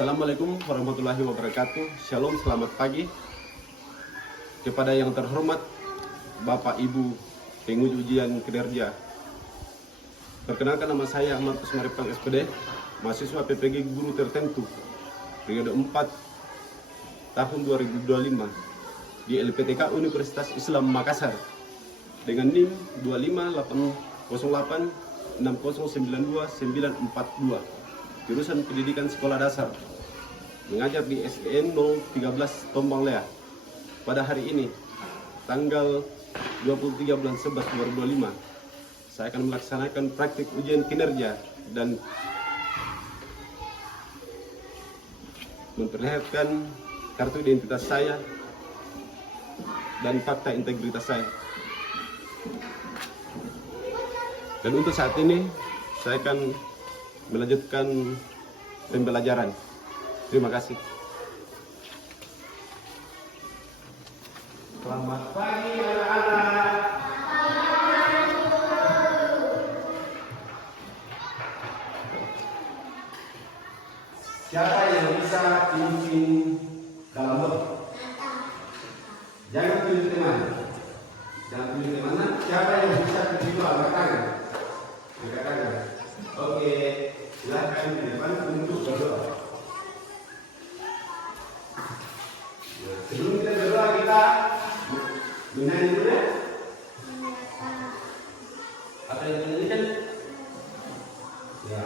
Assalamualaikum warahmatullahi wabarakatuh. Shalom, selamat pagi. Kepada yang terhormat Bapak Ibu penguji ujian kinerja, perkenalkan nama saya Ahmad Usmaripang SPD, mahasiswa PPG Guru Tertentu periode 4 tahun 2025 di LPTK Universitas Islam Makassar dengan NIM 25886092942, jurusan Pendidikan Sekolah Dasar, mengajar di SDN 013 Tombang Lea. Pada hari ini, tanggal 23 bulan 11 2025, saya akan melaksanakan praktik ujian kinerja dan memperlihatkan kartu identitas saya dan fakta integritas saya. Dan untuk saat ini, saya akan melanjutkan pembelajaran. Terima kasih. Selamat pagi anak-anak. Siapa yang bisa pimpin dalam motor? Jangan pilih teman. Jangan pilih teman. Siapa yang bisa pimpin angkat tangan? Angkat tangan. Oke, silakan di depan untuk berdoa. Sebelum kita berdoa, kita menyanyi dulu ya. Apa yang dinyanyikan? Ya.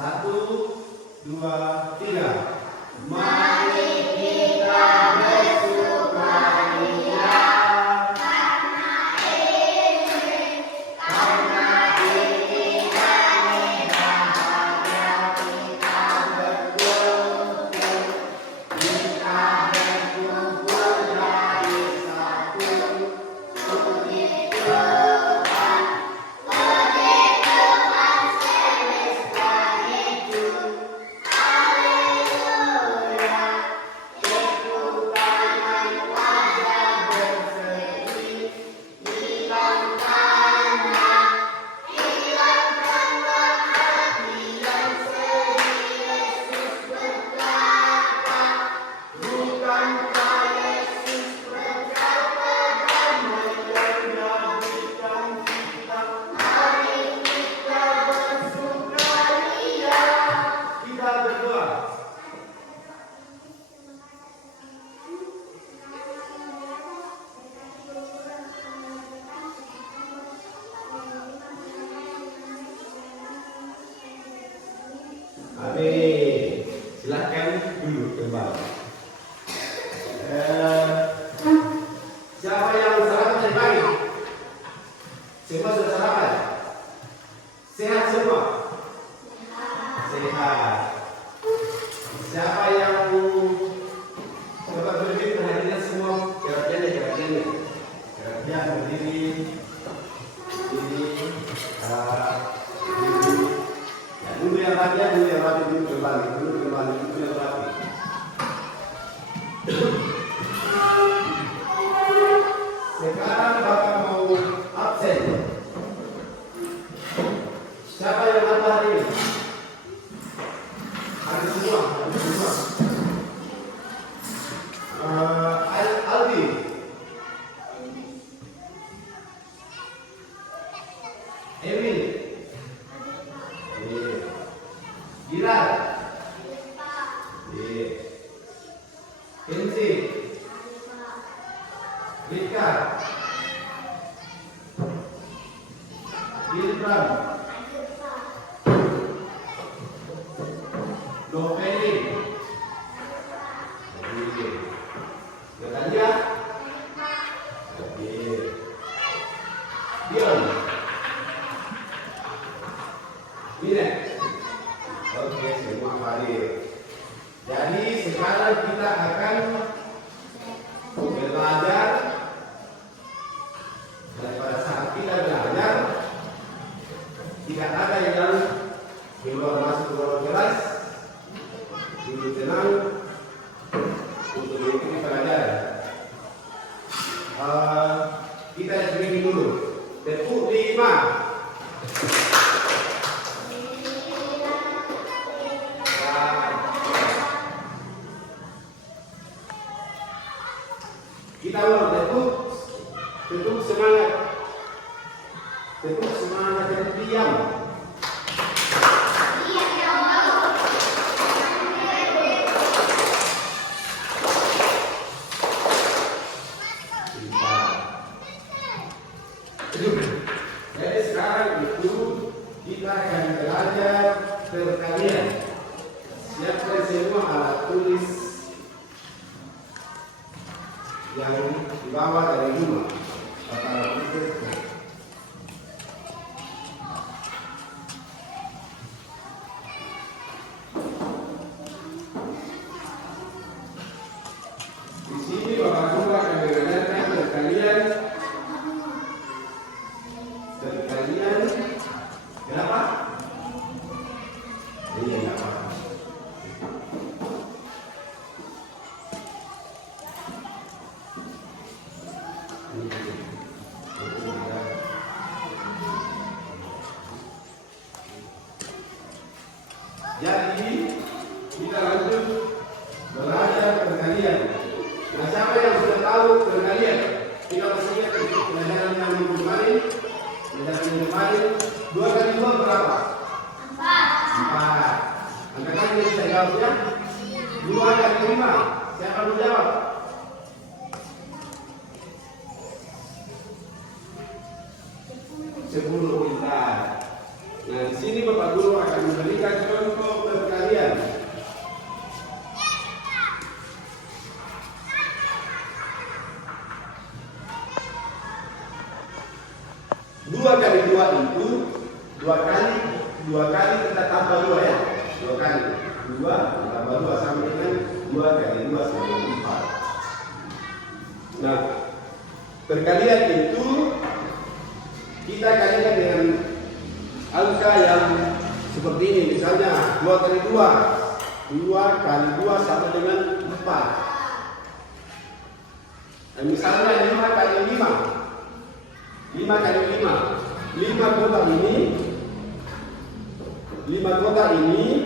1, 2, 3. Mari kita bersukaria karena ini hari bahagia kita berkumpul, kita berkumpul dari satu puji Tuhan, puji Tuhan semesta hidup. Haleluya, ketukangan wajah berseri, hilangkanlah hati yang sedih. Yesus berkata, bukankah Yesus berkata dan menjadikan kita? Mari kita bersukaria. Kita berdoa. Amin. Silahkan duduk kembali. Siapa yang sarapan tadi pagi? Semua sudah sarapan? Sehat semua? Sehat. Siapa yang coba berdiri perhatikan semua gerak-gerak berdiri ini dulu yang rapi dulu kembali dulu yang rapi. Sekarang Bapak mau absen. Siapa yang absen hari ini? Ada semua. Aldi. Emil. Gilar. Kenzi. Rika. Gilbran. Noveli. Natalia. Dion. Minek. Oke, semua hadir. Jadi sekarang kita akan belajar. Dan pada saat kita belajar, tidak ada yang keluar masuk keluar kelas. Duduk tenang untuk mengikuti pelajaran. Kita screening dulu. Tepuk 5. Kita mau tetap semangat. Tetap semangat dan diam. Jadi sekarang itu kita akan belajar perkalian. Siapkan semua alat tulis yang dibawa dari rumah. Di sini Bapak Guru akan mengajarkan perkalian. Kenapa? Iya, kenapa? Jadi kita lanjut belajar perkalian. Nah, siapa yang sudah tahu perkalian? Kita masih ingat pelajaran yang minggu kemarin. Pelajaran minggu kemarin 2 kali 2 berapa? 4. Angkat kaki saya jawab ya. 2 kali 5. Siapa mau jawab? 10 pintar. Nah, di sini Bapak Guru akan memberikan contoh perkalian. 2 kali 2 itu 2 kali kita tambah 2 ya. 2 kali 2 tambah 2 sama dengan 2 kali 2 sama dengan 4. Nah, perkalian itu kita kalikan dengan angka yang seperti ini. Misalnya 2 kali 2 2 kali 2 sama dengan 4. Nah, misalnya 5 kali 5 5 kali 5 5 kotak ini 5 kotak ini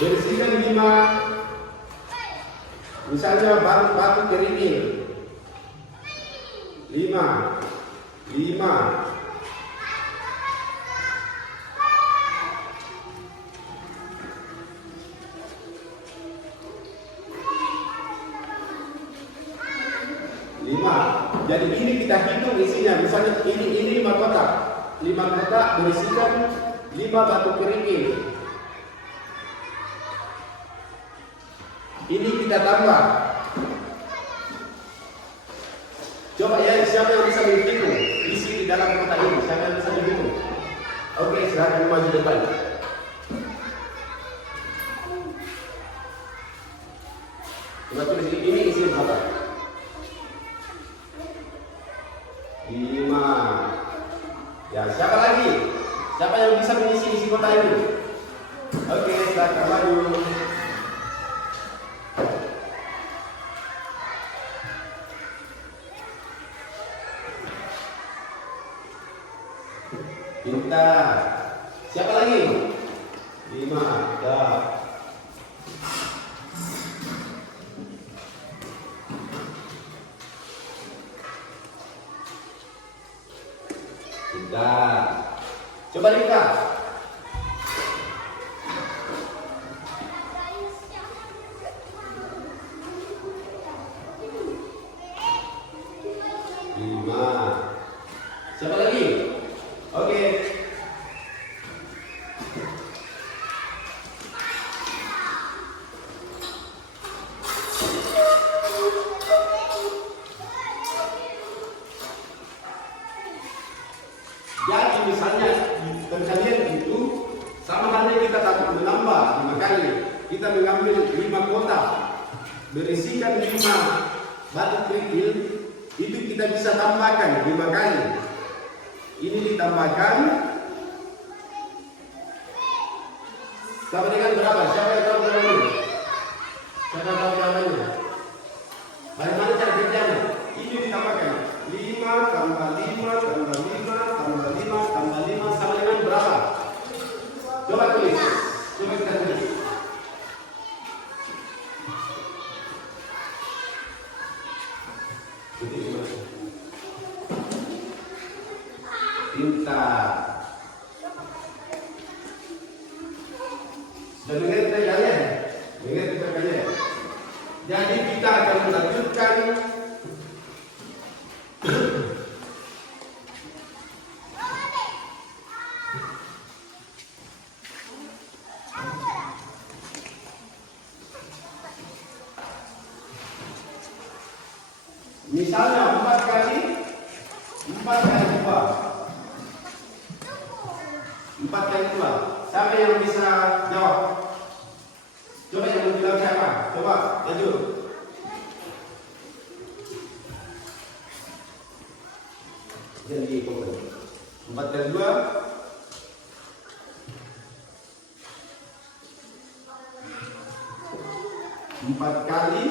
bersihkan 5 misalnya batu kerikil 5 jadi ini kita hitung isinya. Misalnya ini 5 kotak 5 kotak berisikan 5 batu kerikil. Ini kita tambah. Coba ya, siapa yang bisa menghitung isi di dalam kotak ini? Siapa yang bisa menghitung? Oke, silakan maju depan. Coba tulis ini isi berapa? 5. Ya, siapa lagi? Siapa yang bisa mengisi isi kotak ini? Oke, silakan maju. Pintar. Siapa lagi? 5. Ya. Pintar. Coba lihat. 5. Siapa lagi? Oke. Jadi misalnya perkalian itu sama halnya kita menambah 5 kali. Kita mengambil 5 kotak berisikan 5 batu kerikil, itu kita bisa tambahkan 5 kali. Ini ditambahkan sama dengan berapa? Siapa yang tahu jawabannya? Siapa yang tahu jawabannya? Bagaimana cara kerjanya? Ini ditambahkan 5 tambah 5 tambah 5 tambah 5 tambah 5 sama dengan berapa? Coba tulis. Coba kita tulis. Pintar. Sudah mengerti kalian? Mengerti kalian? Jadi kita akan melanjutkan misalnya 4 kali 2. 4 kali 2. Siapa yang bisa jawab? Coba yang bilang siapa? Coba maju. Jadi 4 kali 2. 4 kali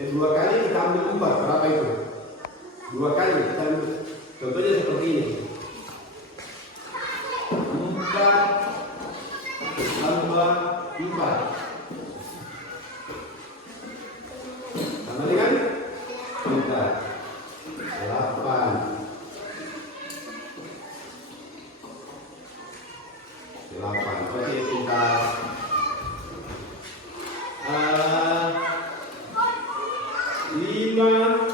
2 kali kita ambil 4, berapa itu? 2 kali kita ambil, contohnya seperti ini. 4 tambah 4 sama dengan 8. Oke, pintar. 5,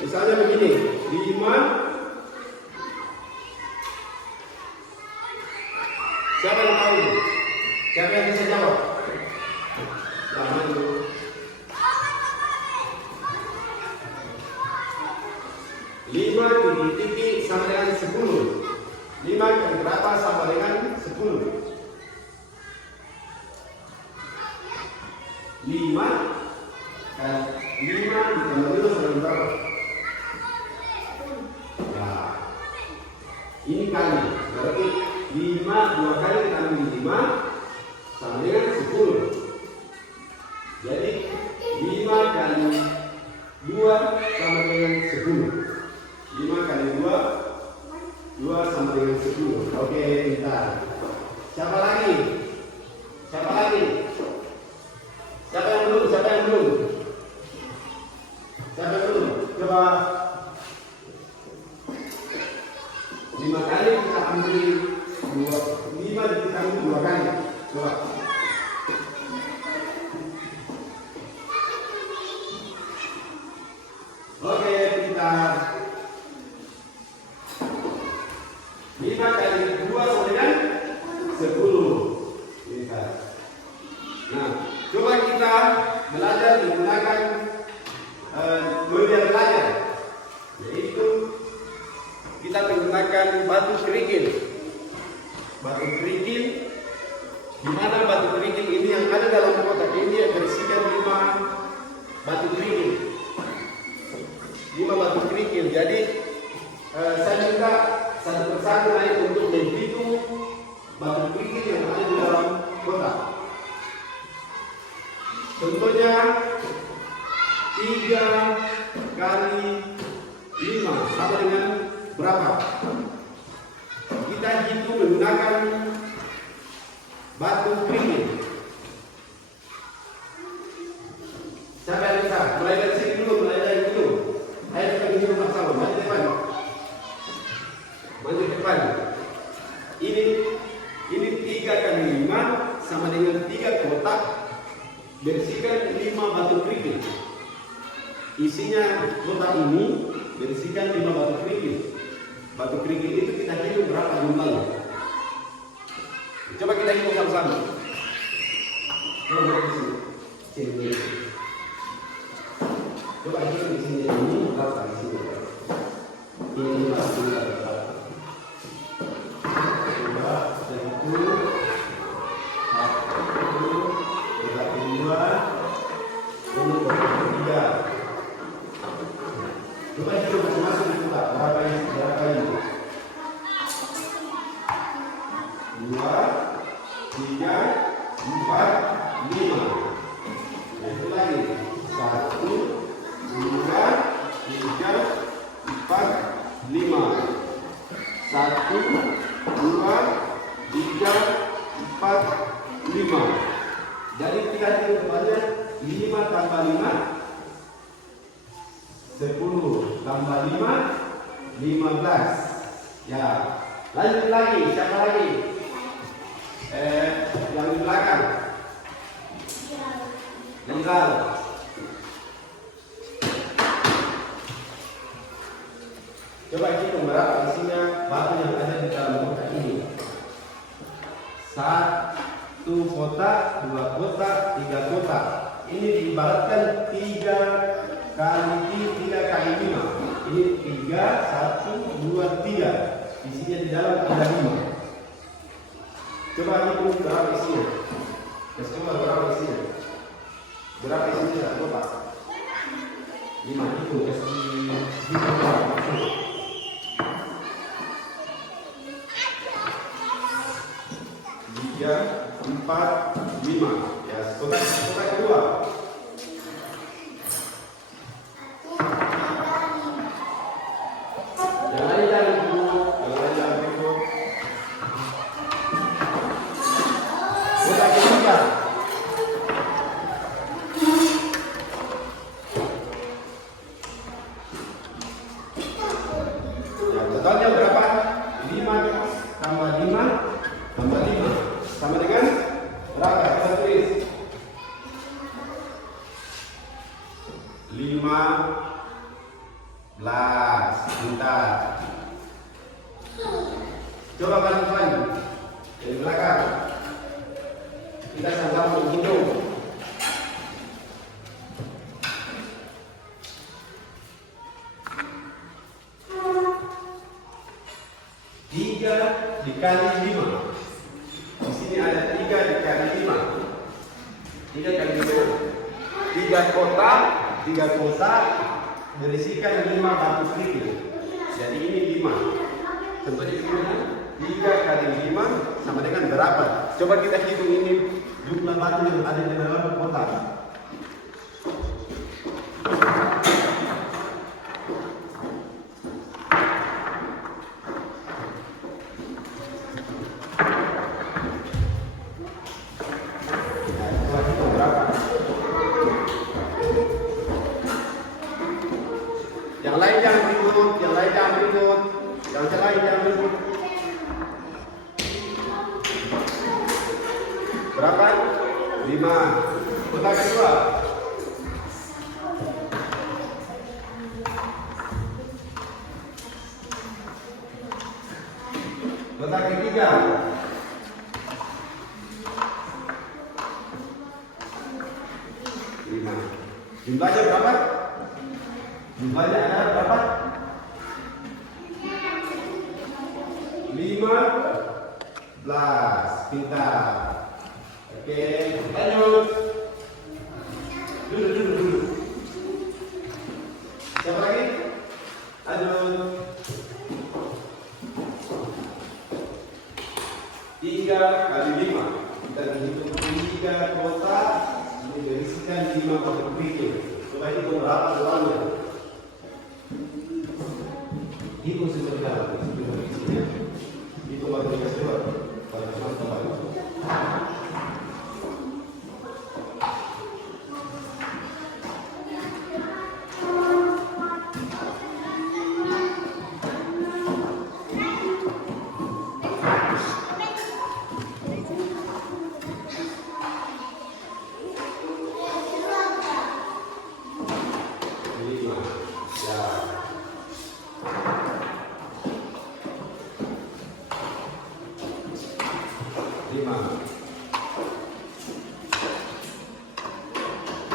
misalnya begini, 5. Siapa yang tahu? Siapa yang bisa jawab? Jangan dulu. 5 titik sama dengan 10. 5 kali berapa sama dengan 10? 5 kali 5 ditambah 5 sama dengan berapa? Nah, ini kali, berarti 5 2 kali kita ambil 5 sama dengan 10. Jadi 5 kali 2 sama dengan 10. 5 kali 2 sama dengan 10. Oke, pintar. Siapa lagi? Siapa lagi? Siapa yang belum? Siapa yang belum? Siapa yang belum? Coba 5 kali kita ambil 2. 5 kita ambil 2 kali. Coba. Oke, pintar. 5 kali 2 sama dengan 10. Pintar. Nah, coba kita belajar menggunakan media belajar, yaitu kita menggunakan batu kerikil. Batu kerikil, di mana batu kerikil ini yang ada dalam kotak ini berisikan 5 batu kerikil. 5 batu kerikil. Jadi saya minta satu persatu naik untuk menghitung batu kerikil yang ada di dalam kotak. Contohnya 3 kali 5 sama dengan berapa? Kita hitung menggunakan batu kerikil. Siapa yang bisa? Mulai dari sini dulu, mulai dari dulu. Ayo kita hitung bersama, maju depan. Maju depan. Ini 3 kali 5 sama dengan 3 kotak berisikan 5 batu kerikil. Isinya kotak ini berisikan 5 batu kerikil. Batu kerikil itu kita hitung berapa jumlahnya. Coba kita hitung sama-sama. Coba di sini. Sini. Coba hitung di sini. Ini berapa di sini? Ini pasti berapa? Coba 1, 2, 3. Coba hitung masing-masing di kotak. Berapa ini? 2, 3, 4, 5. Itu lagi 1, 2, 3, 4, 5. 1, 2, 3, 4, 5. Jadi kita hitung banyak. 5 tambah 5 10 tambah 5 15. Ya, lanjut lagi. Siapa lagi? Yang di belakang. Jenderal. Coba hitung berapa isinya batu yang ada di dalam kotak ini. 1 kotak, 2 kotak, 3 kotak. Ini diibaratkan 3 kali 5. Ini 3, 1, 2, 3. Isinya di dalam ada 5. Coba hitung berapa isinya. Coba berapa isinya. Berapa isinya kotak? 5 itu hitung berapa. 3, 4, 5. Ya, kotak kedua. Yang lain jangan dulu. Kotak ketiga. Ya, totalnya berapa? 5 tambah 5 tambah 5. Sama dengan berapa? Kita tulis 15. Bentar. Coba bantu-bantu dari belakang. Kita sama-sama menghitung. Tiga dikali 5. Di sini ada 3 dikali 5. 3 kali 5. 3 kotak berisikan 5 batu kerikil. Jadi ini 5. Contohnya gimana? 3 kali 5 sama dengan berapa? Coba kita hitung ini jumlah batu yang ada di dalam kotak. Yang lain jangan ribut, yang lain jangan ribut. Berapa? 5. Kotak kedua. Kotak ketiga. 5. Jumlahnya berapa? Jumlahnya ada berapa? 15. Pintar. Oke, lanjut. Duduk. Siapa lagi? Lanjut. 3 kali 5. Kita hitung 3 kotak. Ini berisikan 5 kotak kerikil. Coba hitung berapa uangnya. Hitung seperti apa? Itu baru dikasih buat teman kembali.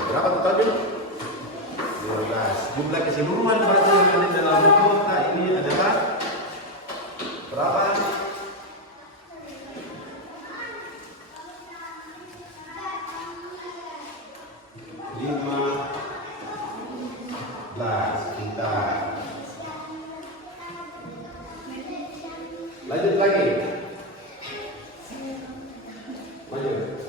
Berapa totalnya? 12. Jumlah keseluruhan berarti yang ada dalam kotak ini adalah berapa? 15. Pintar. Lanjut lagi. Lanjut.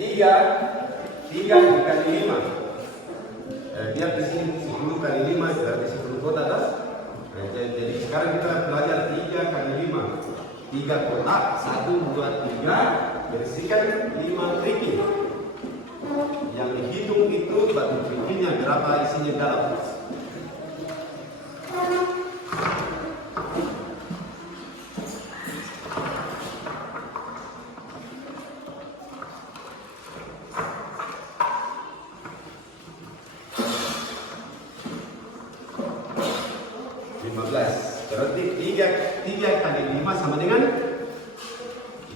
3 dikali 5. Biar di sini 10 kali 5 berarti 10 kotak dah. Jadi sekarang kita belajar 3 kali 5. 3 kotak, 1, 2, 3 berisikan 5 kerikil. Yang dihitung itu hitung batu kerikilnya berapa isinya dalam. Berarti 3 kali 5 sama dengan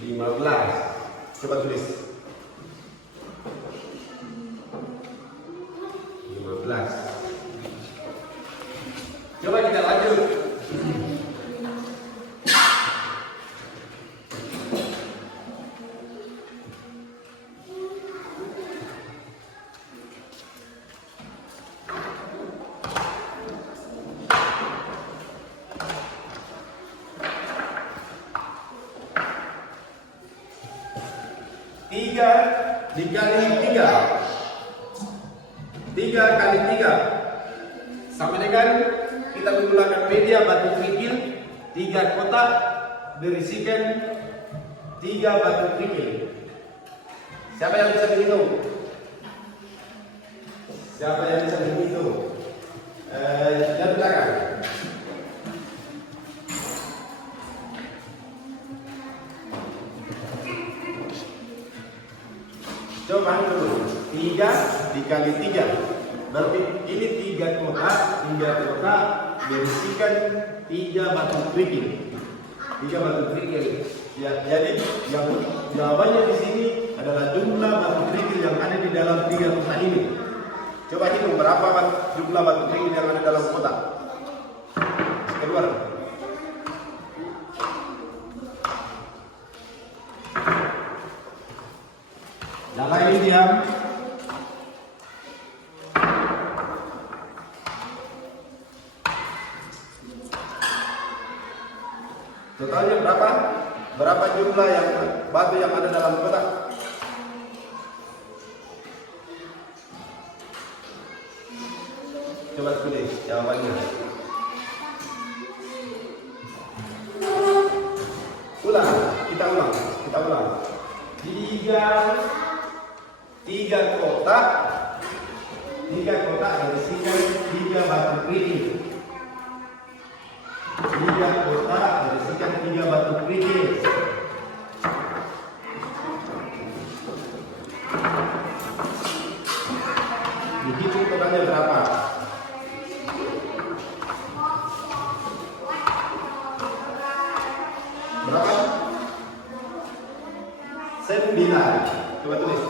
15. Coba tulis 15. Coba kita lanjut. Tiga dikali 3 kali 3 sama dengan kita menggunakan media batu kerikil 3 kotak berisikan 3 batu kerikil. Siapa yang bisa menghitung? Siapa yang bisa menghitung? Dari belakang. Coba dulu 3 dikali 3 berarti ini 3 kotak berisikan 3 batu kerikil. 3 batu kerikil. Ya, jadi yang jawabannya di sini adalah jumlah batu kerikil yang ada di dalam 3 kotak ini. Coba hitung berapa jumlah batu kerikil yang ada dalam kotak. Keluar. Yang lain diam. Totalnya berapa? Berapa jumlah yang batu yang ada dalam kotak? Coba tulis jawabannya. Kita ulang. 3 kotak berisikan 3 batu kerikil. 3 kotak berisikan 3 batu kerikil. Dihitung totalnya berapa? Berapa? 9. Coba tulis.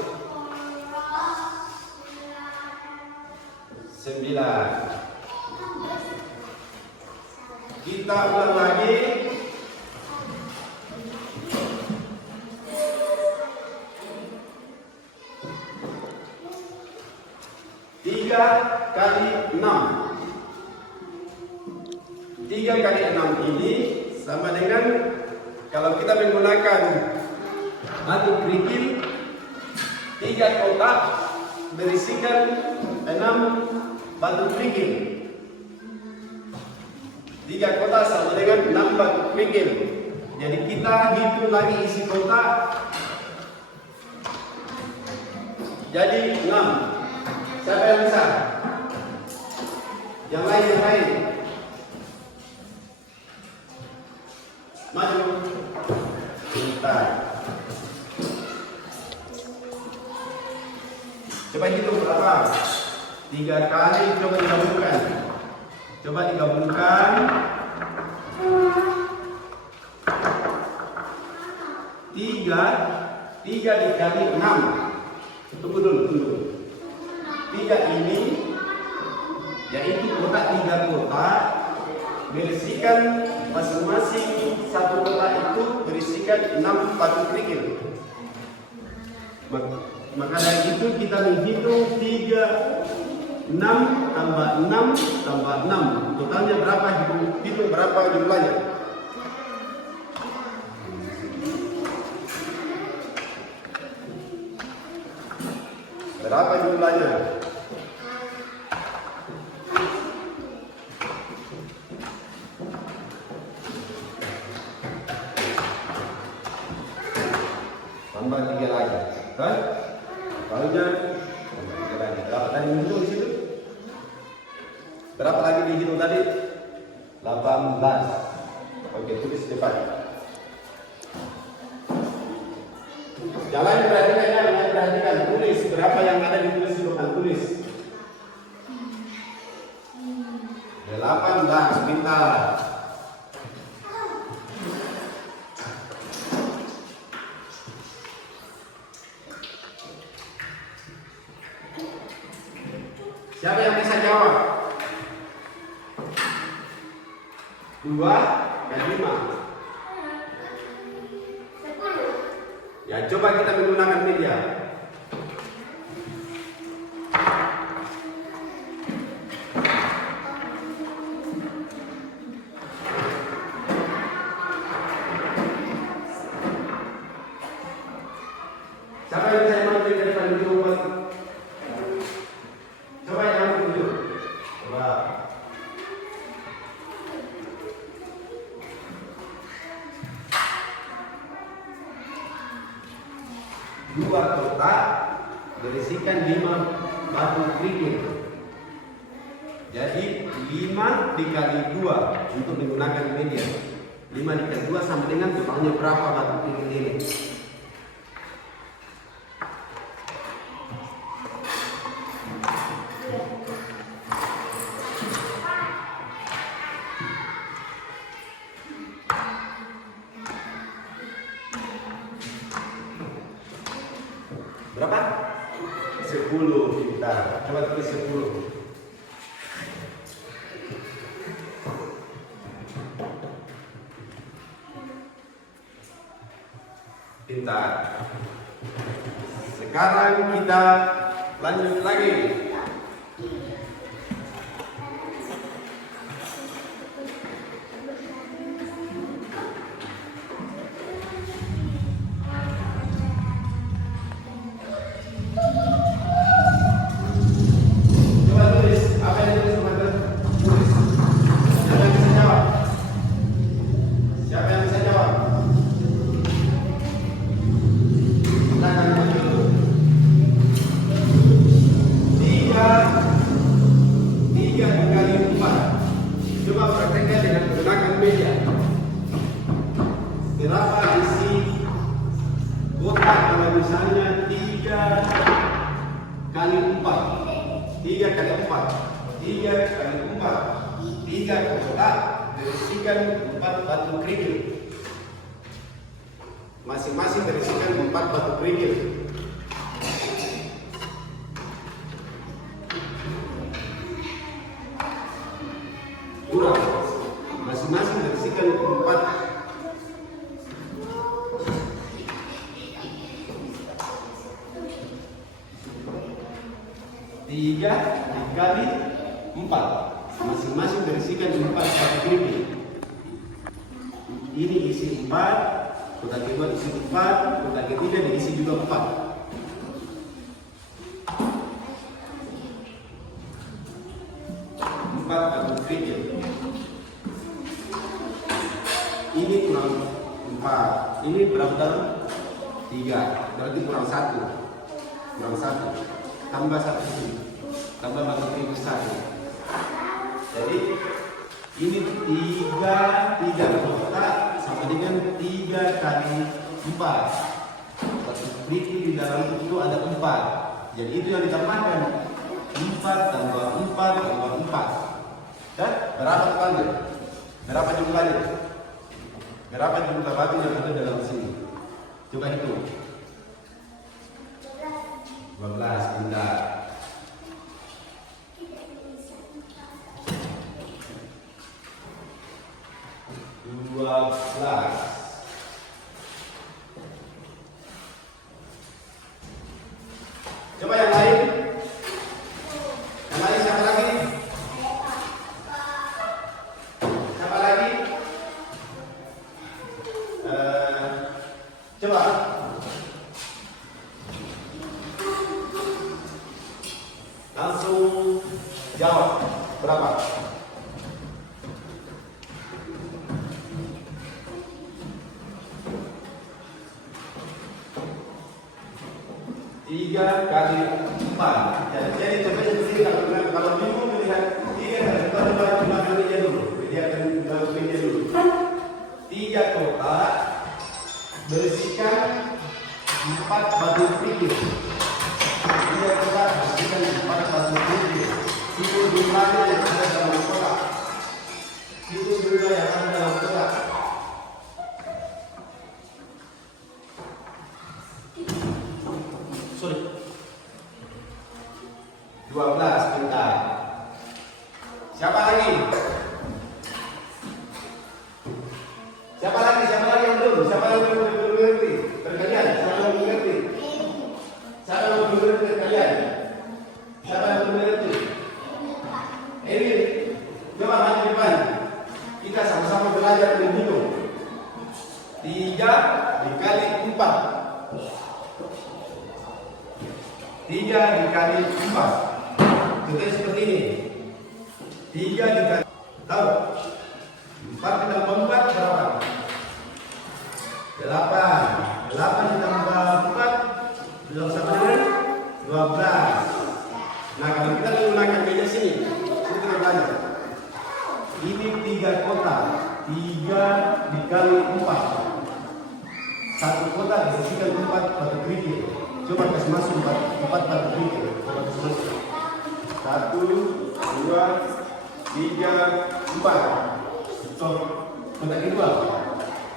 9. Kita ulang lagi. 3 kali 6. 3 kali 6 ini sama dengan kalau kita menggunakan batu kerikil 3 kotak berisikan 6 batu kerikil. 3 kotak sama dengan 6 batu kerikil. Jadi kita hitung lagi isi kotak. Jadi 6. Siapa yang bisa? Yang lain. Maju. Kita. Coba hitung berapa? 3 kali, coba digabungkan. 3 dikali 6. Tunggu dulu. 3 ini yaitu kotak 3 kotak berisikan masing-masing satu kotak itu berisikan 6 batu kerikil. Maka dari itu kita menghitung 6 tambah 6 tambah 6. Totalnya berapa? Hitung berapa jumlahnya? Berapa jumlahnya? Tambah 3 lagi. Kan? Totalnya Berapa tadi dihitung di situ? Berapa lagi dihitung tadi? 18. Oke, tulis cepat. Jangan diperhatikan ya, jangan perhatikan. Tulis berapa yang ada ditulis di depan, tulis. 18, pintar. Siapa yang bisa jawab? 2 dan 5. Ya, coba kita menggunakan media. Siapa yang bisa mengambil dari panjang? Coba yang tunjuk. Coba. Dua kotak berisikan 5 batu kerikil. Jadi 5 dikali 2 untuk menggunakan media. 5 dikali 2 sama dengan totalnya berapa batu kerikil ini? Berapa? 10 kita. Coba tulis 10. Pintar. Sekarang kita lanjut lagi. Berapa isi kotak kalau misalnya 3 kali 4? 3 kali 4. 3 kali 4. 3 kotak berisikan 4 batu kerikil. Masing-masing berisikan 4 batu kerikil. Kurang. Masing-masing berisikan 4 3 dikali 4, masing-masing berisikan 4 batu kerikil. Ini isi 4, kotak kedua isi 4, kotak ketiga diisi juga 4. 4 batu kerikil. Ini kurang 4. Ini berapa dalam? 3. Berarti kurang 1. Kurang 1. Tambah 1, tambah batu kerikil 1. Jadi ini 3 kotak sama dengan 3 kali 4. Batu kerikil di dalam itu ada 4. Jadi itu yang ditambahkan 4 tambah 4 tambah 4. Dan berapa totalnya? Berapa jumlahnya? Berapa jumlah batu yang ada dalam sini? Coba hitung. 12, pintar. 12. Coba yang lain. Yang lain siapa lagi? Siapa lagi? Coba. Langsung jawab. Berapa? Tiga kali 4. Ya, jadi contohnya di sini kalau bingung melihat 3 kita melakukan meja dulu. Jadi akan melakukan meja dulu. 3 kotak bersihkan 4 batu kerikil. 3 kotak bersihkan 4 batu kerikil. Itu jumlahnya yang ada dalam kotak. Itu jumlah yang ada dalam kotak. Sorry. 12 pintar. Siapa lagi? Siapa lagi yang belum? Siapa yang belum mengerti? Terkalian, siapa yang belum mengerti? Siapa yang belum mengerti terkalian? Siapa yang belum mengerti? Ini, coba maju depan. Kita sama-sama belajar menghitung. 3 dikali 4. 3 dikali 4. Contohnya seperti ini. 3 dikali, tahu? 4 ditambah 4 berapa? 8. 8 ditambah 4 belum sama dengan 12. Nah, kalau kita menggunakan meja sini, kita belajar. Ini 3 kotak. 3 dikali 4. 1 kotak dibersihkan 4 batu kerikil. Coba kasih masuk 4 batu kerikil. Coba kasih masuk. 1, 2, 3, 4. So, kotak kedua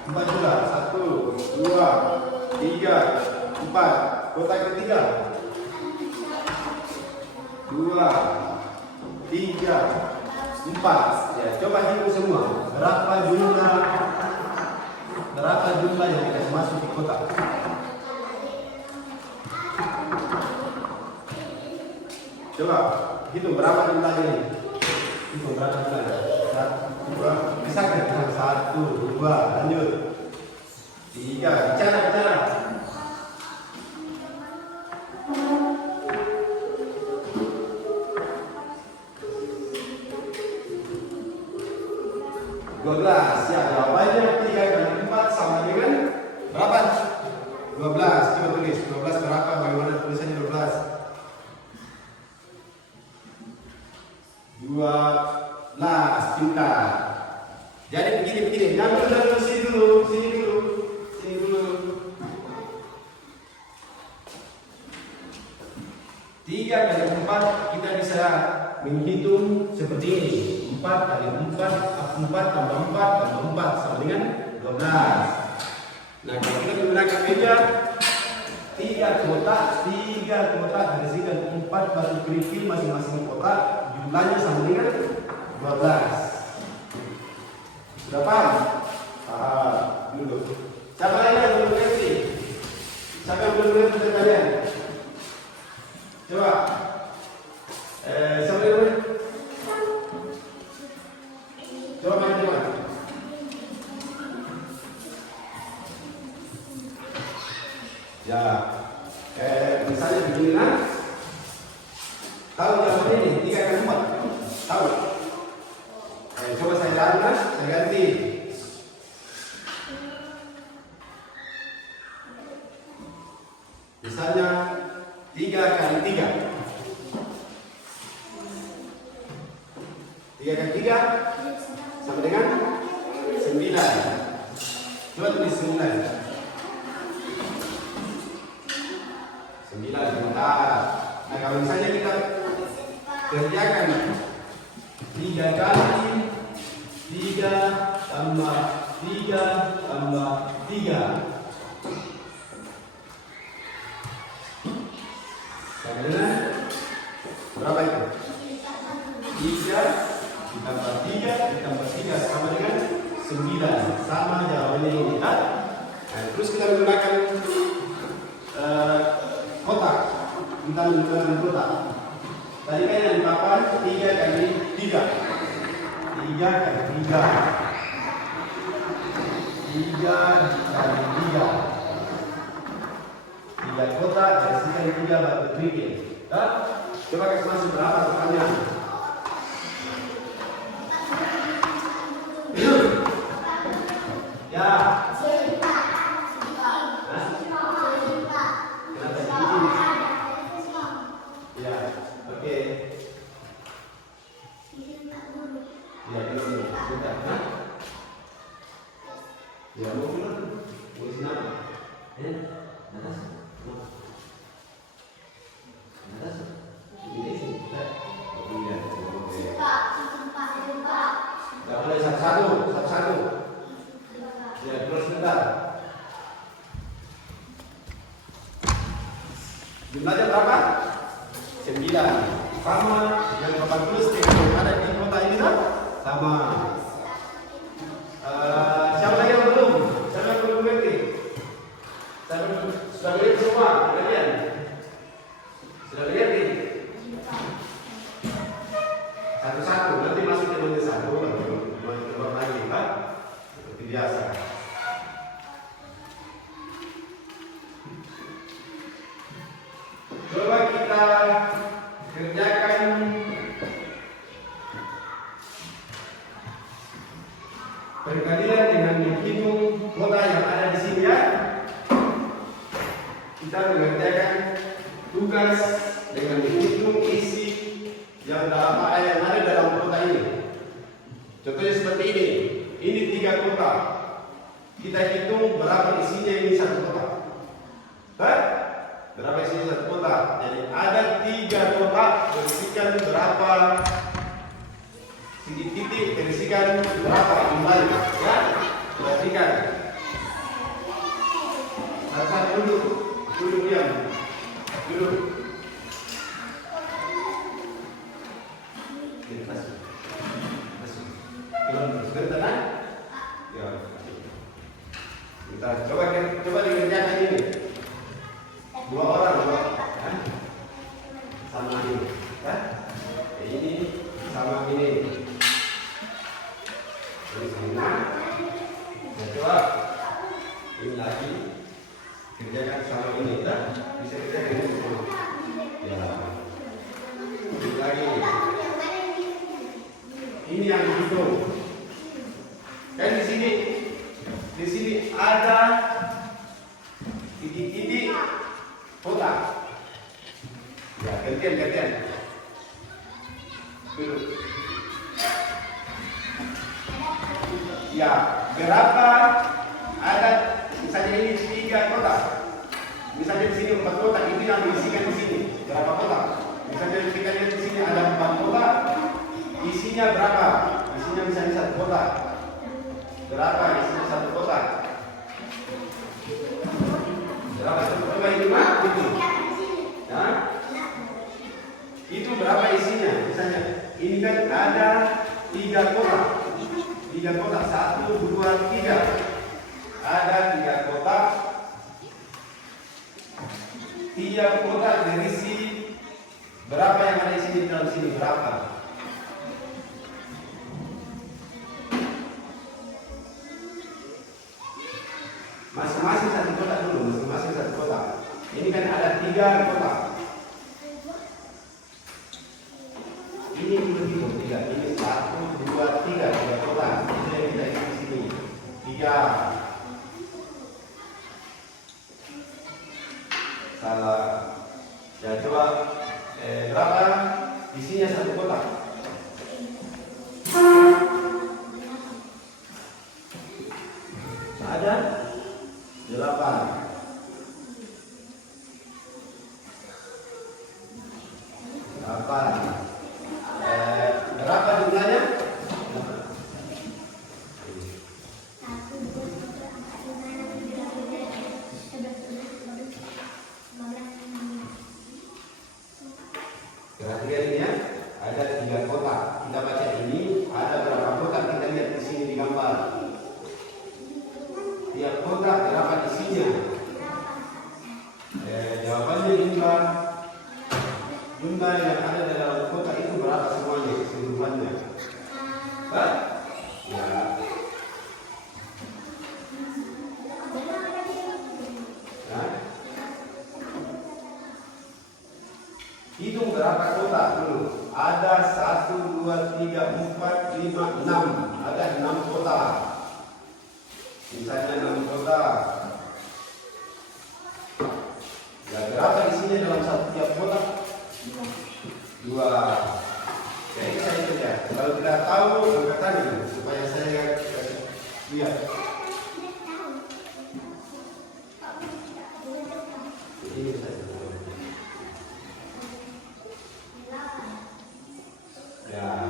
4 juga. 1, 2, 3, 4. Kotak ketiga 2, 3, 4. Ya, coba hitung semua. Berapa jumlah yang kita masuk di kotak? Coba hitung berapa jumlahnya ini. Hitung berapa jumlahnya. 1, 2, bisa kan? 1, 2, lanjut. 3, bicara. 12. Ya, jawabannya 3 kali 4 sama dengan berapa? 12. Coba tulis 12 berapa? Bagaimana tulisannya 12? 12. Pintar. Jadi begini. Jangan dulu sini dulu. 3 kali 4 kita bisa menghitung seperti ini. 4 kali 4 tambah 4 sama dengan 12. Nah, kalau kita menggunakan meja 3 kotak berisikan 4 batu kerikil masing-masing kotak, jumlahnya sama dengan 12. Sudah paham? Dulu. Siapa lagi yang belum mengerti? Siapa yang belum mengerti kalian? Coba. Siapa yang belum? Coba main depan. Ya, misalnya begini kan? Tahu jawabannya ini 3 kali 4. Tahu? Coba saya jalan, saya ganti. Misalnya 3 kali 3. 3 kali 3 sama dengan 9. Coba tulis 9. 9 bentar. Nah, kalau misalnya kita kerjakan 3 kali 3 tambah 3 tambah 3 sama dengan berapa itu? 3 ditambah 3 ditambah 3 sama dengan 9. Sama jawabannya ini. Nah, terus kita menggunakan kotak. Kita menggunakan kotak. Tadi kan yang di papan 3 kali 3. 3 kali 3. 3 kali 3. 3 kotak bersihkan 3 batu kerikil. Coba kasih masuk berapa pertanyaan? Ya. Oke. Ya, dulu. Sudah. Nah. Ya, mau pulang. Mau isi nama. Ya, atas. Atas. Ini sih. Iya. Oke. Mulai satu-satu. Ya, terus sebentar. Jumlahnya berapa? 9. Sama yang 80 yang ada di kota ini kan? Sama. Siapa lagi yang belum? Siapa yang belum mengerti? Sudah lihat semua? Kalian? Sudah lihat nih? Satu-satu, nanti masuk ke nomor 1 lalu keluar lagi, Pak. Seperti biasa. Coba kita kerjakan perkalian dengan menghitung kota yang ada di sini ya. Kita mengerjakan tugas dengan menghitung isi yang ada dalam kota ini. Contohnya seperti ini. Ini 3 kota. Kita hitung berapa isinya ini satu kota. Hah? Berapa isinya satu kota? Jadi ada 3 kota, berisikan berapa titik, berisikan berapa jumlahnya. Ya, perhatikan. Satu duduk diam, duduk. Sebentar, kan? Ya. Kita coba dikerjakan ini. 2 orang, ya? Sama ini, ya? Ini sama ini. Ini sama. Ya, coba ini lagi kerjakan sama ini, ya? Bisa kerjakan ini semua. Ya. Ini lagi. Ini yang dihitung. Dan di sini ada titik-titik kota. Ya, gantian. Duduk. Ya, berapa ada misalnya ini 3 kota. Misalnya di sini 4 kota, ini yang diisikan di sini. Berapa kota? Misalnya kita lihat di sini ada 4 kota. Isinya berapa? Isinya misalnya 1 kota. Berapa isinya 1 kota? Berapa? Coba ini mah itu. Ya? Itu berapa isinya? Misalnya ini kan ada 3 kota. 3 kota, 1, 2, 3. Ada 3 kota. Tiap kota berisi berapa yang ada di sini dalam sini? Berapa? Masing-masing 1 kota dulu, masing-masing 1 kota. Ini kan ada 3 kota. Ini begitu 3. Ini 1, 2, 3 kota. Ini yang kita isi di sini. 3. Salah. Ya coba berapa isinya 1 kota? Ada 8. Berapa jumlahnya? Perhatikan ini ya, ada 3 kota. Kita baca ini, ada berapa kota? Kita lihat di sini di gambar. Tiap kota berapa isinya? Jawabannya jumlah yang ada dalam kota itu berapa semuanya keseluruhannya? Pak? Ya. Hitung berapa kota dulu? Ada 1, 2, 3, 4, 5, 6. Ada 6 kota. Misalnya 6 kota. Ya, berapa isinya dalam satu tiap kota? 2. Jadi saya saja. Kalau tidak tahu, angkat tangan supaya saya lihat. Ini saja. Ya.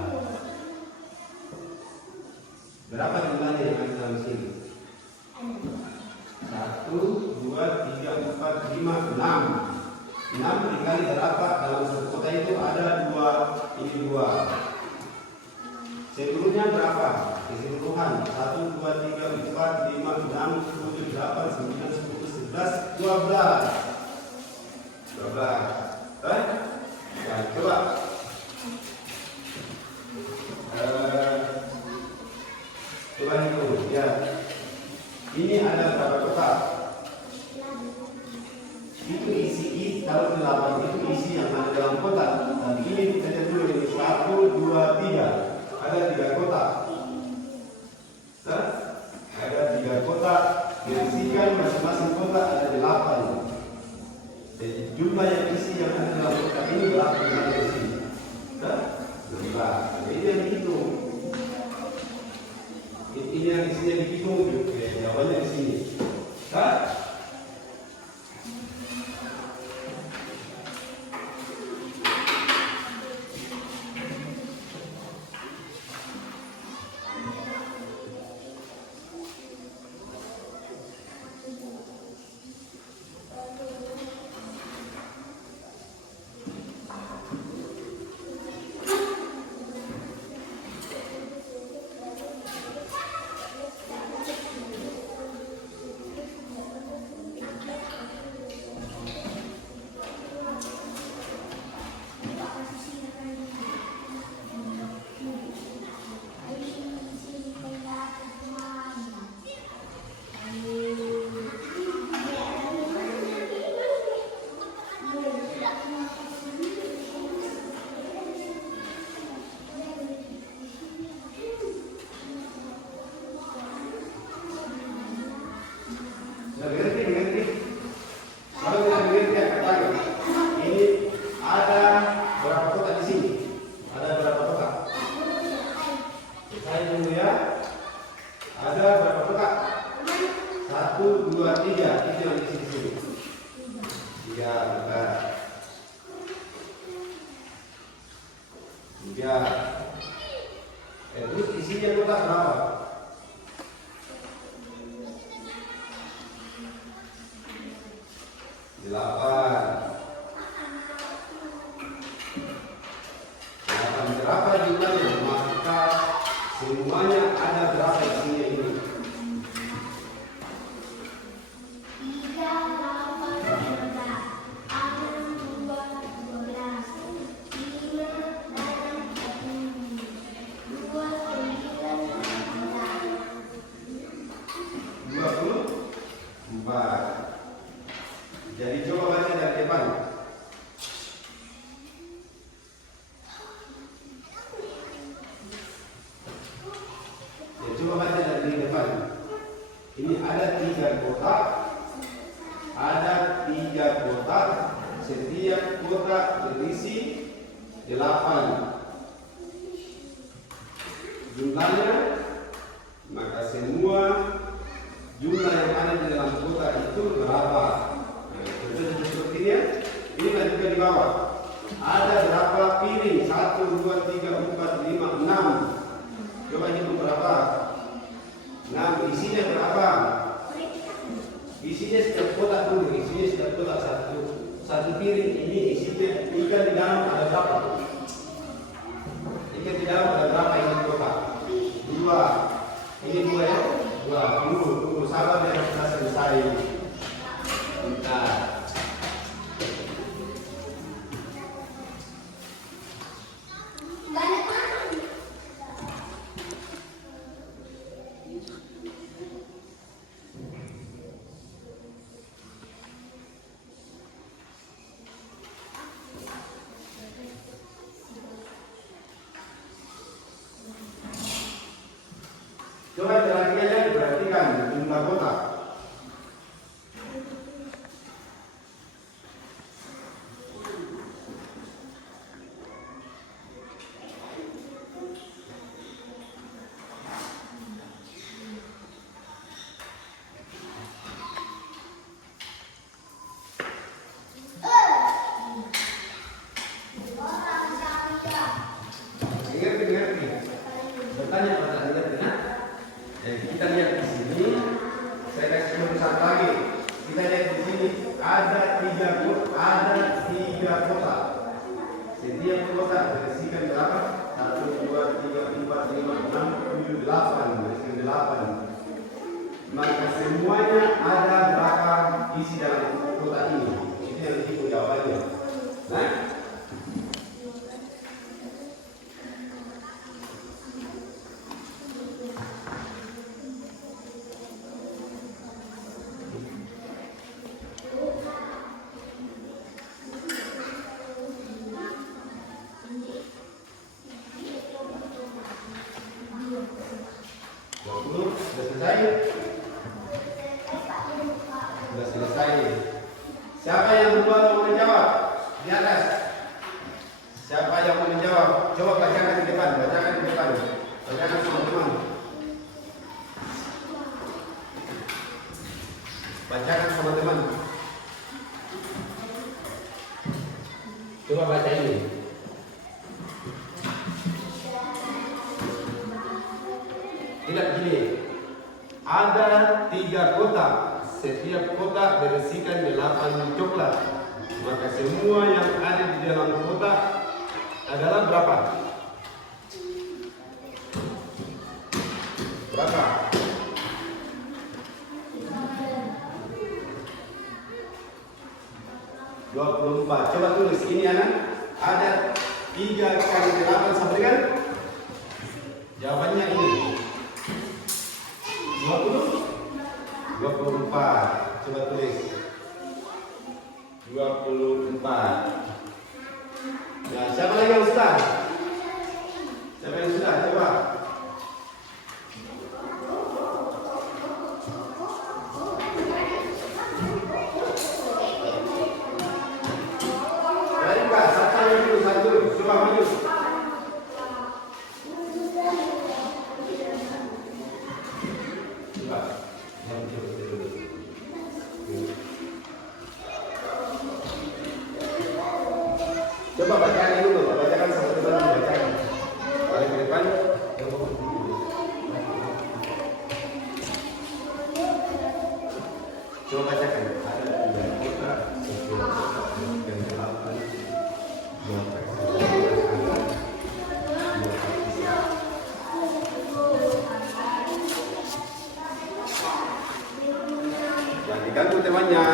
Berapa jumlahnya yang ada dalam sini? 1, 2, 3, 4, 5, 6. 6 dikali berapa? Dalam satu kota itu ada 2, ini 2. Seluruhnya berapa? Keseluruhan 1, 2, 3, 4, 5, 6, 7, 8, 9, 10, 11, 12. 12. Ya, coba. Coba hitung ya. Ini ada berapa kotak? Itu isi kalau 8 itu isi yang ada dalam kotak. Dan ini kita lihat dulu ini 1, 2, 3. Ada 3 kotak. Ada 3 kotak. Diisikan masing-masing kotak ada 8. Jadi jumlah yang isi yang ada dalam kotak ini berapa jumlah isi? 12. Ini yang dihitung. Ini yang isinya dihitung. Jawabannya di sini. Terus isinya kotak berapa? 8 berapa jumlahnya? Maka semuanya ada berapa isinya ini? 24. Jadi coba baca dari depan. Ya, coba baca dari depan. Ini ada 3 kotak. Ada 3 kotak. Setiap kotak berisi 8. Jumlahnya, maka semua jumlah yang ada di dalam kotak itu berapa? Nah, seperti ini ya. Ini juga di bawah. Ada berapa piring? 1, 2, 3, 4, 5, 6. Coba hitung berapa? 6. Isinya berapa? Isinya setiap kotak dulu. Isinya setiap kotak satu piring. Ini isinya ikan di dalam ada berapa? Ikan di dalam ada berapa ini kotak? 2. Ini 2 ya? 2. Tunggu, sabar ya, kita selesai. Bentar. Coba terakhirnya diperhatikan jumlah kotak. Tanya pada Anda, kita lihat di sini. Saya kasih penulisan lagi. Kita lihat di sini ada tiga kota. Setiap kota berisikan berapa? 1, 2, 3, 4, 5, 6, 7, 8. Berisikan 8. Maka semuanya ada berapa isi dalam kota ini? Itu yang itu jawabannya. Nah, sudah selesai. Siapa yang duluan mau menjawab? Di atas. Siapa yang mau menjawab? Coba bacakan di depan, bacakan teman-teman. Bacakan sama teman. Coba baca ini. Tidak gini. Ada 3 kota. Setiap kota berisikan 8 coklat. Maka semua yang ada di dalam kota adalah berapa? Berapa? 24. Coba tulis ini anak. Ada 3 kali 8 sama dengan? Jawabannya ini. 24. Coba tulis 24. Nah, siapa lagi yang sudah? Siapa yang sudah? Coba. Baik, Pak. Satu. Coba maju. Coba bacakan dulu, bacakan sama teman bacakan. Balik ke depan. Coba bacakan. Ada 3 kota, 8. Jangan diganggu temannya.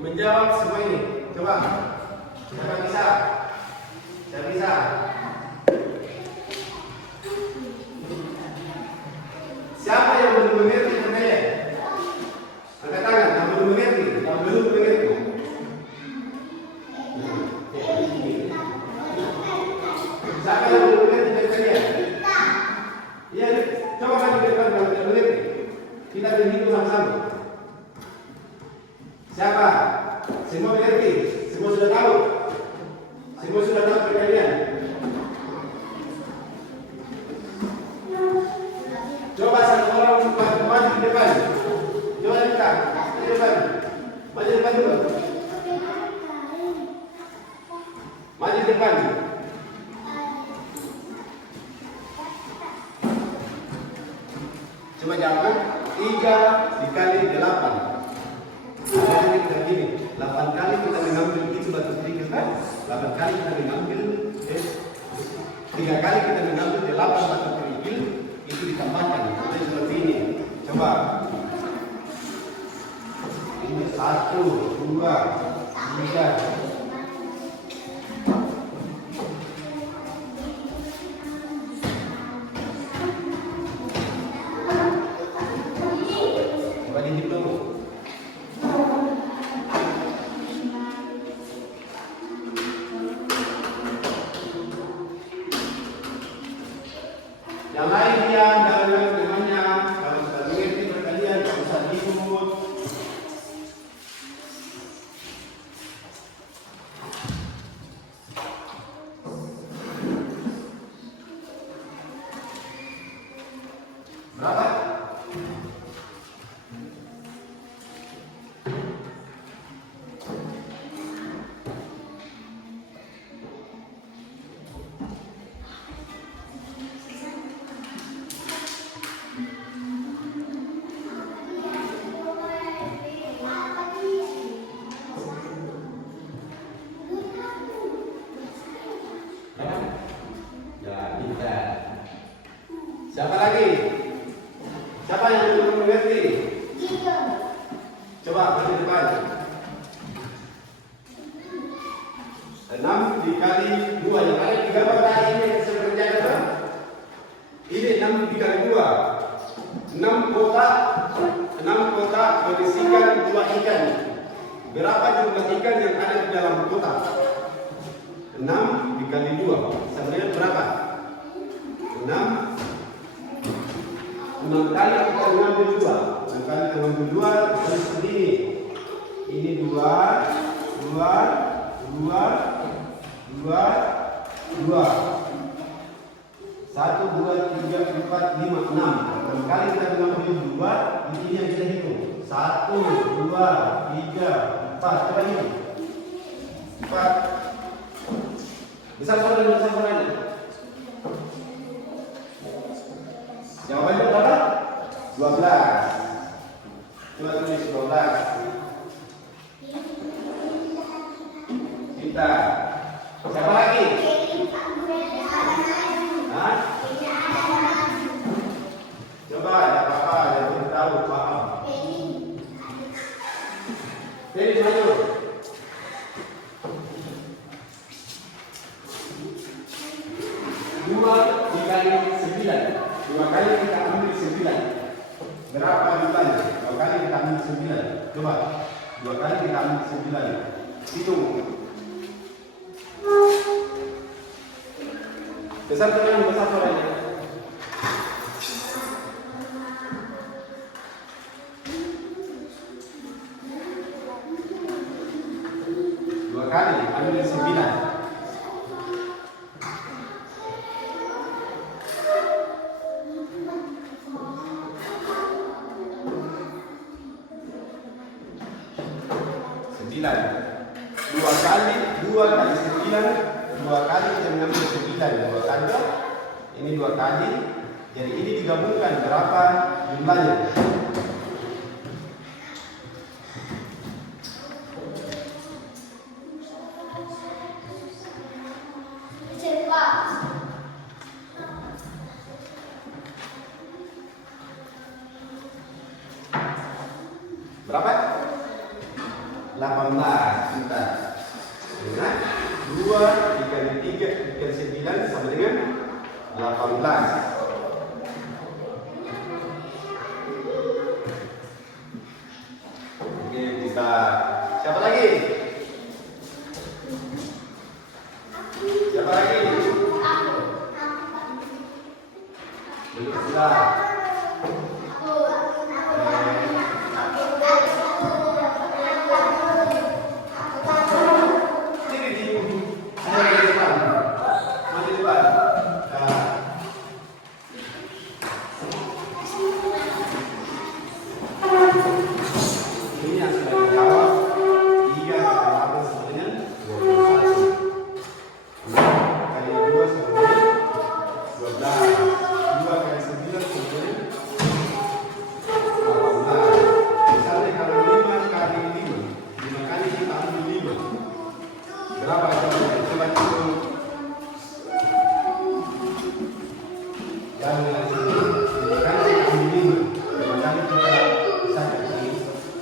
Menjawab semua ini. Coba. Siapa bisa? Siapa bisa? Siapa yang belum mengerti pertanyaan? Angkat tangan. Yang belum mengerti. Yang belum mengerti. Siapa yang belum mengerti pertanyaan? Iya, coba maju ke depan kalau tidak mengerti. Kita berhitung sama-sama. Siapa? Semua mengerti? Semua sudah tahu? Semua sudah tahu pertanyaan? Coba satu orang maju di depan. Coba dekat. Di depan. Maju depan dulu. di depan. Coba jawab. 3 dikali 8. Ada kita gini. 8 kali kita mengambil itu batu kerikil kan? 8 kali kita mengambil 3 kali kita mengambil 8 batu kerikil itu ditambahkan. Jadi seperti ini. Coba. Ini 1, 2, 3. Coba dihitung. Yang lain dia dalam dengannya kalau sudah mengerti perkalian tidak usah diikut. Berapa? Siapa lagi? Siapa yang belum mengerti? Coba ke depan. 6 dikali 2. Yang lain 3 tadi ini sebenarnya apa? Ini 6 dikali 2. 6 kotak berisikan 2 ikan. Berapa jumlah ikan yang ada di dalam kotak? 6 dikali 2. Sebenarnya berapa? 6 kali kita mengambil 2. 6 kali kita mengambil 2 seperti ini. Ini 2, 2, 2, 2, 2. 1, 2, 3, 4, 5, 6. 6 kali kita mengambil 2, ini yang kita hitung. 1, 2, 3, 4. Coba ini. 4. Besar saudaranya. Jawabannya berapa? 12. Coba tulis 12. Kita. Siapa lagi? Hah? Coba ya apa-apa, ya belum tahu paham. Jadi maju. 2 dikali 9. 2 kali kita ambil 9. Berapa jumlahnya? 2 kali kita ambil 9. Coba. 2 kali kita ambil 9. Hitung. Besar teman, besar temannya. Dua kali ambil 9. Dua kali 9. 2 kali kita mengambil 9. 2 kali. Ini 2 kali. Jadi ini digabungkan berapa jumlahnya? Berapa? 18 juta. Nah, 2 dikali 3 dikali 9 sama dengan 18. Oke, kita. Siapa lagi? Siapa lagi? Belum sudah. Ini yang sudah dijawab 3 Berapa coba itu? Yang kan lima. Lima kali kita bisa kasih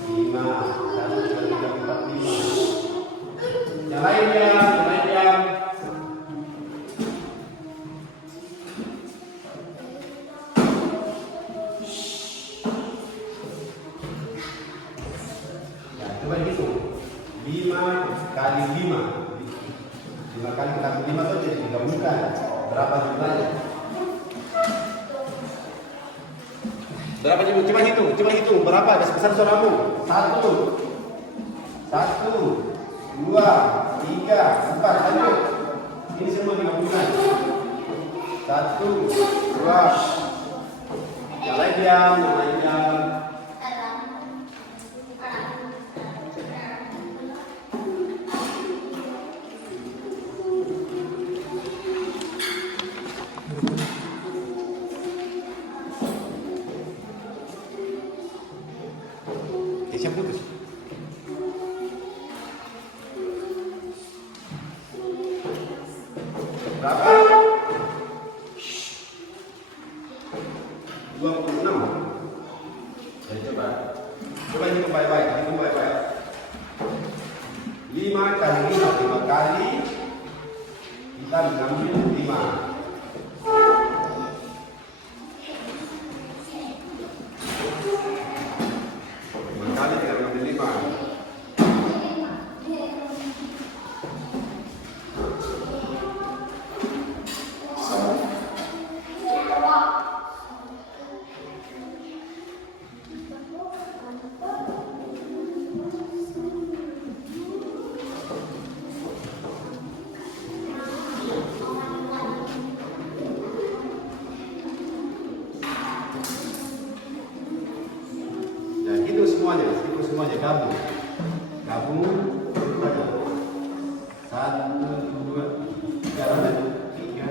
5. 1, 2, 3, 4, 5. Yang lainnya, coba hitung 5 kali 5. 5 kali kita 5 itu jadi digabungkan. Berapa jumlahnya? Berapa jumlah? Coba hitung. Berapa? Besar suaramu. 1, 2, 3, 4. Lanjut. Ini semua digabungkan. 1, 2. Yang lain diam. Siap putus. Berapa? 26. Jadi coba hitung baik-baik. 5 kali 5 kali kita mengambil 5. Hitung semuanya, gabung. 1, 2, 3.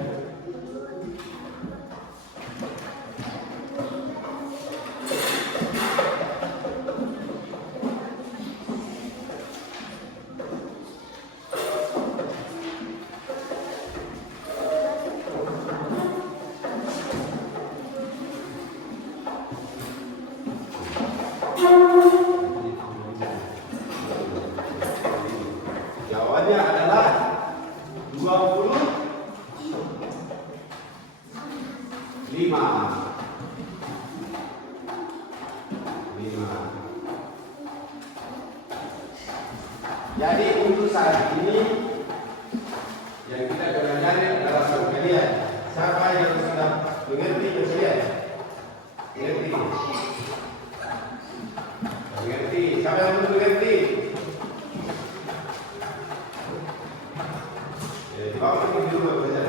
Jawabannya adalah 25. Jadi untuk saat ini yang kita pelajari adalah kalian. Siapa yang sudah mengerti kalian? Mengerti. Siapa yang belum mengerti? Coba kita dulu belajar.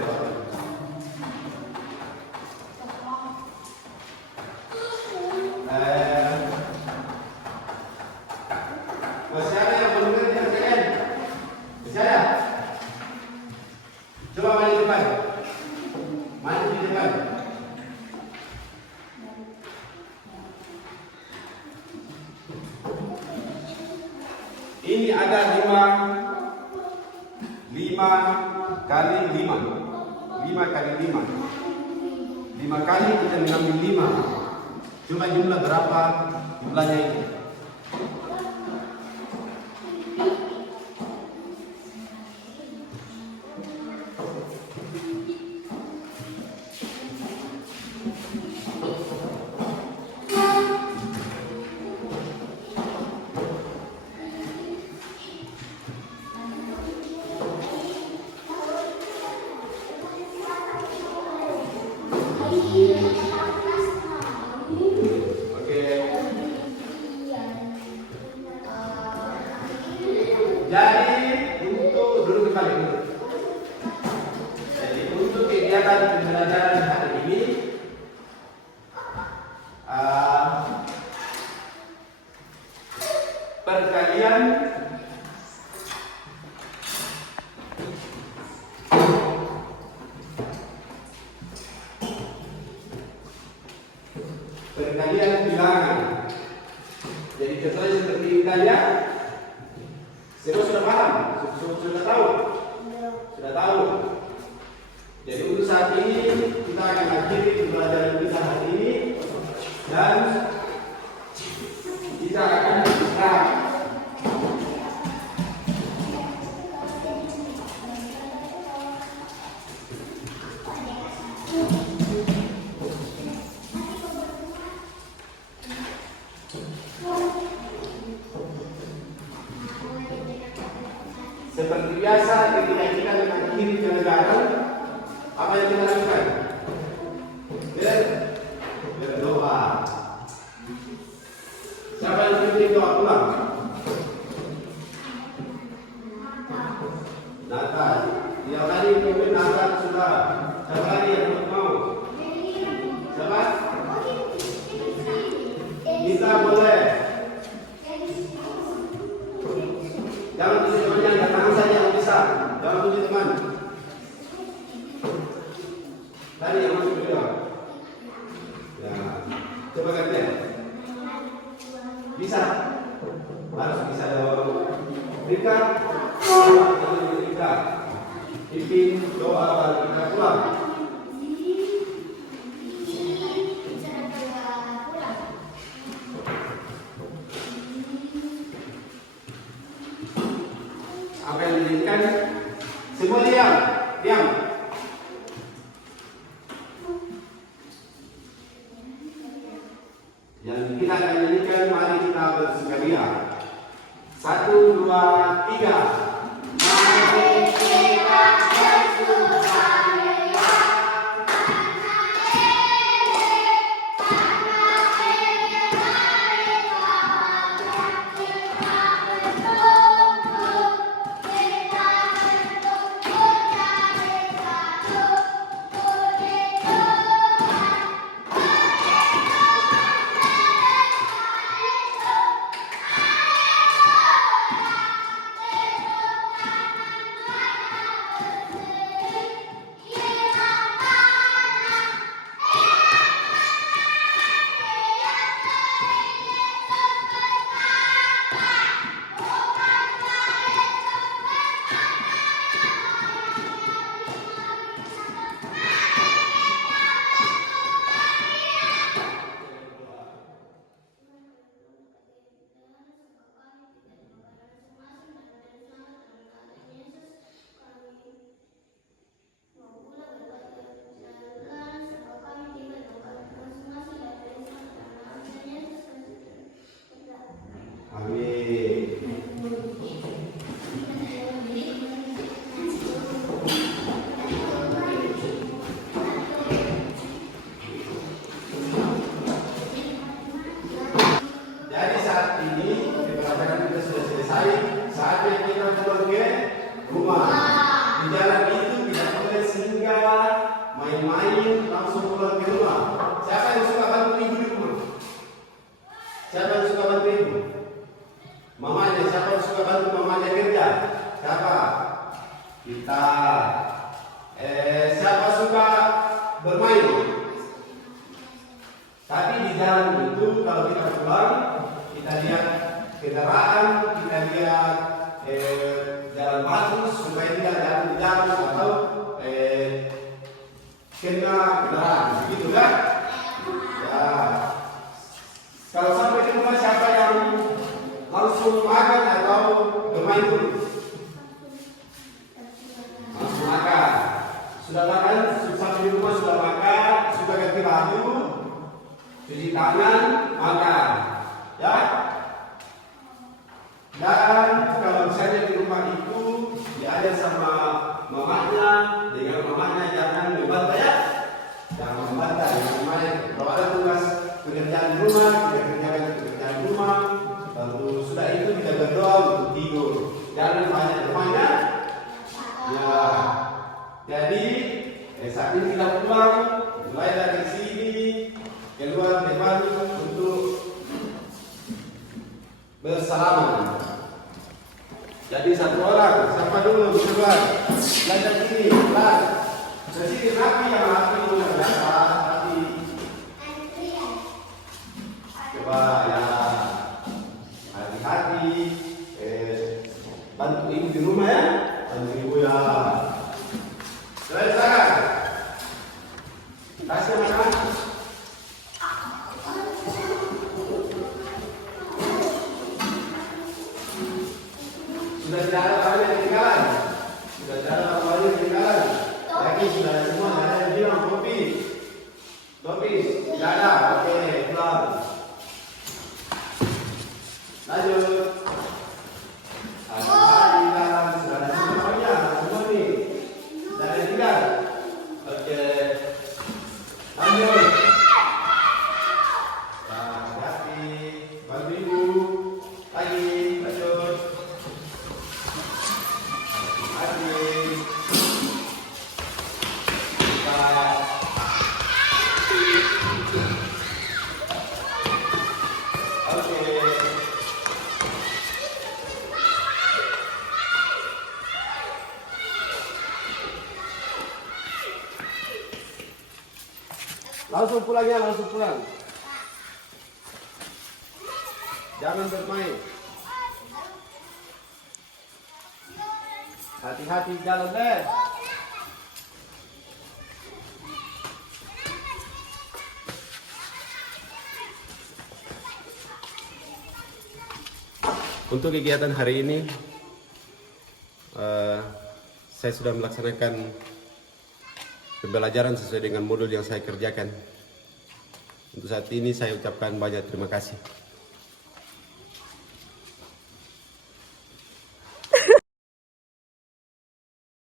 Siapa yang belum mengerti kalian? Saya. Coba maju di depan. Ini ada 5 kali 5. 5 kali 5. 5 kali kita mengambil 5. Cuma jumlah berapa jumlahnya ini? Jadi untuk duduk kembali dulu. Jadi untuk kegiatan pembelajaran hari ini perkalian bilangan. Jadi contohnya seperti ini saja. Semua sudah paham, sudah tahu. Sudah tahu? Jadi untuk saat ini kita akan akhiri pembelajaran kita hari ini dan kita akan beristirahat. Seperti biasa ketika kita mengakhiri kenegaraan, apa yang kita lakukan? Berdoa. Siapa yang pimpin doa pulang? Natal. Yang tadi pimpin Natal sudah. Siapa lagi yang mau? Siapa? Kita boleh. Jangan tunjuk temannya, yang tangan saja yang bisa. Jangan tunjuk teman. Tadi yang masuk juga. Ya, coba gantian. Bisa. Harus bisa dong. Berikan. Berikan. Pimpin doa baru kita pulang. Apa yang diinginkan? Semua diam, diam. Yang kita akan nyanyikan, mari kita bersukaria. 1, 2, 3. Mari kita bersukaria. Saatnya kita pulang ke rumah. Di jalan itu tidak boleh singgah, main-main, langsung pulang ke rumah. Siapa yang suka bantu ibu di rumah? Siapa yang suka bantu ibu? Mamanya. Siapa yang suka bantu mamanya kerja? Siapa? Kita. Siapa suka bermain? Tapi di jalan itu kalau kita pulang, kita lihat kendaraan, kita lihat jalan bagus supaya tidak jatuh di jalan atau kena kendaraan, begitu kan? Ya. Kalau sampai di rumah, siapa yang langsung makan atau bermain dulu? Langsung makan. Sudah makan, sampai di rumah sudah makan, sudah ganti baju, cuci tangan, makan, ya. Dan kalau misalnya di rumah itu diajar sama mamanya, dengan mamanya jangan membantah ya, jangan membantah. Dengan mamanya kalau ada tugas pekerjaan di rumah, kita kerjakan pekerjaan di rumah. Lalu sudah itu kita berdoa untuk tidur. Jangan banyak bermain. Ya. Jadi saat ini kita pulang, mulai dari sini keluar depan untuk bersalaman. Jadi satu orang, siapa dulu keluar? Belajar sini, keluar. Sini rapi yang rapi luar biasa, rapi. Coba ya, hati-hati. Bantu ibu di rumah ya. Ibu ya. Silakan. Kasih makanan. Sudah tidak ada kawan yang ketinggalan. Sudah tidak ada kawan yang ketinggalan. Lagi sudah ada semua. Ada yang bilang kopi. Kopi. Tidak ada. Oke, pulang. Lanjut. Langsung pulang ya, langsung pulang. Jangan bermain. Hati-hati jalan deh. Untuk kegiatan hari ini, saya sudah melaksanakan pembelajaran sesuai dengan modul yang saya kerjakan. Untuk saat ini saya ucapkan banyak terima kasih.